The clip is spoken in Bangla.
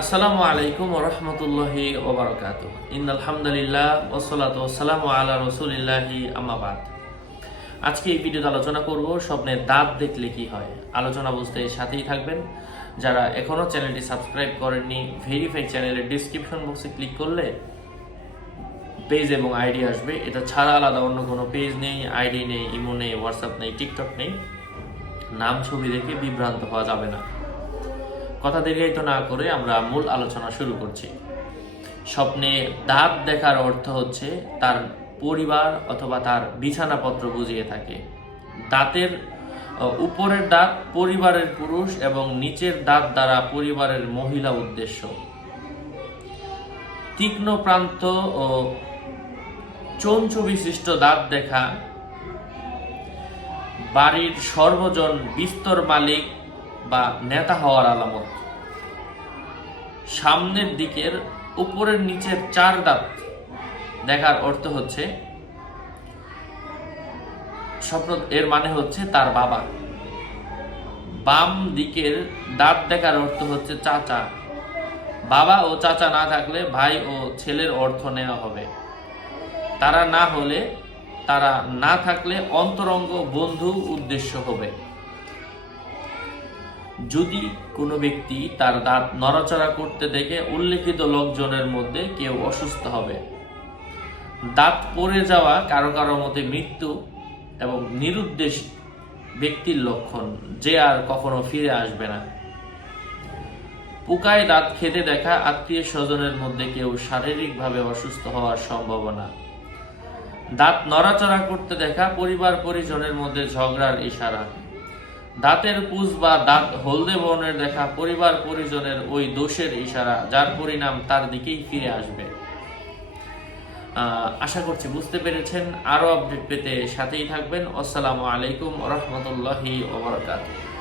আসসালামু আলাইকুম রহমতুল্লাহি ওবরাকাত ইন আলহামদুলিল্লাহ ওসলাত ওসালামু আলা রসুলিল্লাহি আমাবাদ আজকে এই ভিডিওতে আলোচনা করব স্বপ্নের দাঁত দেখলে কি হয়। আলোচনা বুঝতে সাথেই থাকবেন। যারা এখনও চ্যানেলটি সাবস্ক্রাইব করেননি ভেরিফাই চ্যানেলের ডিসক্রিপশন বক্সে ক্লিক করলে পেজ এবং আইডি আসবে। এটা ছাড়া আলাদা অন্য কোনো পেজ নেই আইডি নেই ইমো নেই হোয়াটসঅ্যাপ নেই টিকটক নেই। নাম, ছবি দেখে বিভ্রান্ত হওয়া যাবে না। কথা দীর্ঘায়িত না করে আমরা মূল আলোচনা শুরু করছি। স্বপ্নে দাঁত দেখার অর্থ হচ্ছে তার পরিবার অথবা তার বিছানাপত্র বুঝিয়ে থাকে। দাঁতের উপরের দাঁত পরিবারের পুরুষ এবং নিচের দাঁত দ্বারা পরিবারের মহিলা উদ্দেশ্য। তীক্ষ্ণ প্রান্ত ও চঞ্চু বিশিষ্ট দাঁত দেখা। বাড়ির সর্বজন বিস্তর মালিক বা নেতা হওয়ার আলামত। সামনের দিকের উপরের নিচের চার দাঁত দেখার অর্থ হচ্ছে স্বপ্ন এর মানে হচ্ছে তার বাবা। বাম দিকের দাঁত দেখার অর্থ হচ্ছে চাচা। বাবা ও চাচা না থাকলে ভাই ও ছেলের অর্থ নেওয়া হবে। তারা না হলে, তারা না থাকলে অন্তরঙ্গ বন্ধু উদ্দেশ্য হবে। যদি কোনো ব্যক্তি তার দাঁত নড়াচড়া করতে দেখে উল্লেখিত লোকজনের মধ্যে কেউ অসুস্থ হবে। দাঁত পড়ে যাওয়া কারও কারও মতে মৃত্যু এবং নিরুদ্দেশ ব্যক্তির লক্ষণ, যে আর কখনো ফিরে আসবে না। পোকায় দাঁত খেতে দেখা আত্মীয় স্বজনের মধ্যে কেউ শারীরিকভাবে অসুস্থ হওয়ার সম্ভাবনা। দাঁত নড়াচড়া করতে দেখা পরিবার পরিজনের মধ্যে ঝগড়ার ইশারা। দাঁতের পুজ বা দাঁত হলদে বর্ণের দেখা পরিবার পরিজনের ওই দোষের ইশারা, যার পরিণাম তার দিকেই ফিরে আসবে। আশা করছি বুঝতে পেরেছেন। আরও আপডেট পেতে সাথেই থাকবেন। আসসালামু আলাইকুম রহমতুল্লাহি ওবরাকাতুহ